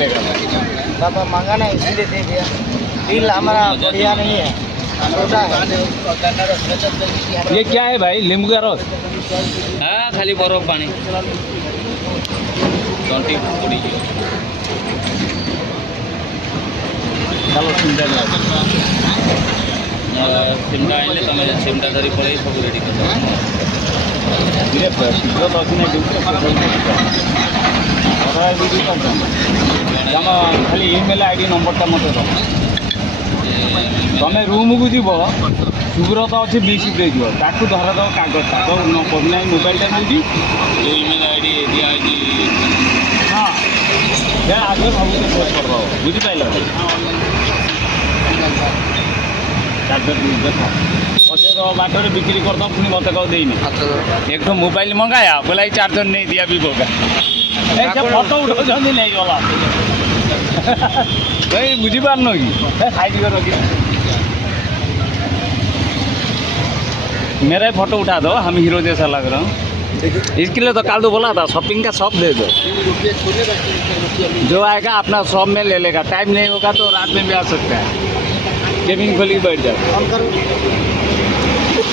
मिलेगा। बाबा महंगा नहीं इसलिए दे दिया। दिल हमारा बढ़िया नहीं है, छोटा है। ये क्या है भाई? नींबू का रस? हाँ खाली बरफ पानी तंटी पड़ी चलो चिंता नहीं। सिमटा आइले तुम सिमटा धरी पड़े सब रेडी कर शीघ्र तो अच्छी नहीं तुम खाली ईमेल आईडी नंबरटा मत दो। तुम रूम को जीव सुब्रत अच्छे बीस देव ताकू धरद कागजटा तो पद्मना मोबाइलटा मिली जो ईमेल आईडी दिया हाँ आगे भाव पोस्ट कर बुझिपाल चार्जर देख अच्छे तो बाटर बिक्री करद पुणी मत कौ देनी एक तो मोबाइल मंगाया बोला चार्जर नहीं दिया भी बोगा फटो उठा नहीं गला भाई बुझीपार न कि साइड रखी मेरा ही फोटो उठा दो हम हीरो जैसा लग रहा हूँ। इसके लिए तो काल तो बोला था शॉपिंग का शॉप दे दो जो आएगा अपना शॉप में ले लेगा टाइम नहीं होगा तो रात में भी आ सकता है केबिन खोल के बैठ जाओ।